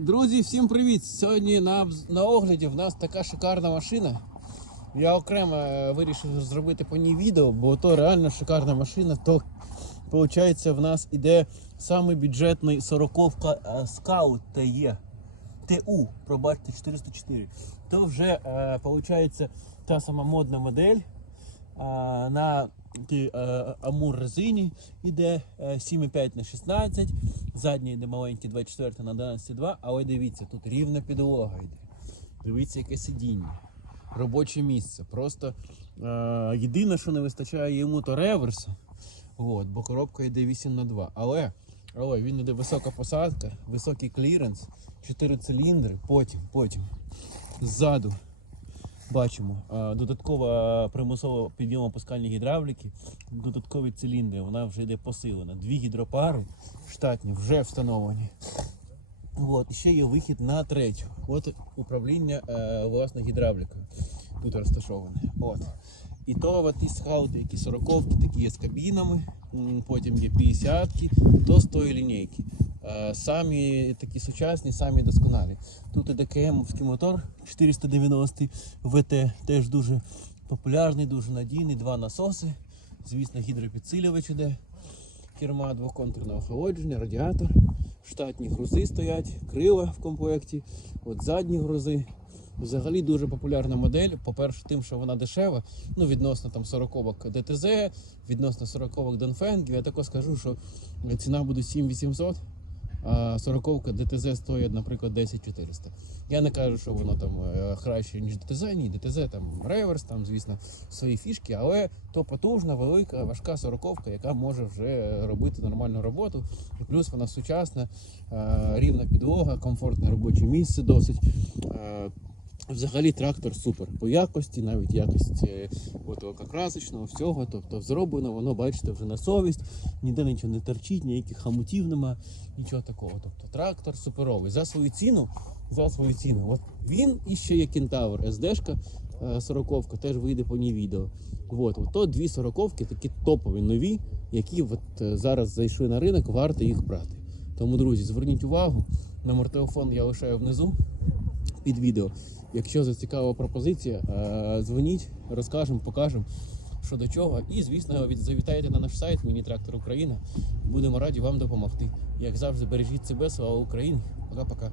Друзі, всім привіт! Сьогодні на, на огляді в нас така шикарна машина. Я окремо е, вирішив зробити по ній відео, бо то реально шикарна машина. То виходить, в нас іде самий бюджетний сороковка е, Scout TE. ТУ, пробачте, 404. То вже виходить та сама модна модель. На е, амур резині йде е, 7,5 на 16, задній йде маленький 24 на 11,2, але дивіться, тут рівна підлога йде. Дивіться, яке сидіння, робоче місце. Просто е, єдине, що не вистачає йому, то реверсу. От, бо коробка йде 8 на 2. Але, але він йде висока посадка, високий кліренс, 4 циліндри, потім, потім ззаду бачимо додаткова примусова підйомно-опускальні гідравліки, додаткові циліндри, вона вже йде посилена. Дві гідропари штатні вже встановлені. От, ще є вихід на третю. От управління е, власне гідравлікою тут розташоване. От. І то ті скаути, які 40 такі є з кабінами, потім є 50-ки, то з тої лінійки. Е, Самі такі сучасні, самі досконалі. Тут іде КМовський мотор 490 ВТ, теж дуже популярний, дуже надійний, два насоси. Звісно, гідропідсилювач іде. Керма двоконтурне охолодження, радіатор, штатні грузи стоять, крила в комплекті, от задні грузи. Взагалі дуже популярна модель. По-перше, тим, що вона дешева, ну відносно там 40-ок ДТЗ, відносно 40-ок Донфенгів. Я також скажу, що ціна буде 7800, а 40-ка ДТЗ стоїть, наприклад, 10400. Я не кажу, що воно там е, краще, ніж ДТЗ, ні, ДТЗ там реверс, там, звісно, свої фішки, але то потужна, велика, важка 40-ка, яка може вже робити нормальну роботу. І плюс вона сучасна, е, рівна підлога, комфортне робоче місце досить. Е, Взагалі трактор супер по якості, навіть якість е, красочного всього. Тобто зроблено, воно бачите вже на совість, ніде нічого не торчить, ніяких хамутів нема, нічого такого. Тобто трактор суперовий. За свою ціну, за свою ціну. От він і ще є кентавр СДшка. 40 теж вийде по ній відео. От, от то дві сороковки такі топові нові, які от е, зараз зайшли на ринок, варто їх брати. Тому, друзі, зверніть увагу, номер телефону я лишаю внизу під відео. Якщо зацікавила пропозиція, е, дзвоніть, розкажемо, покажемо, що до чого. І, звісно, завітайте на наш сайт Міні-Трактор Україна. Будемо раді вам допомогти. Як завжди, бережіть себе, слава Україні. Пока-пока.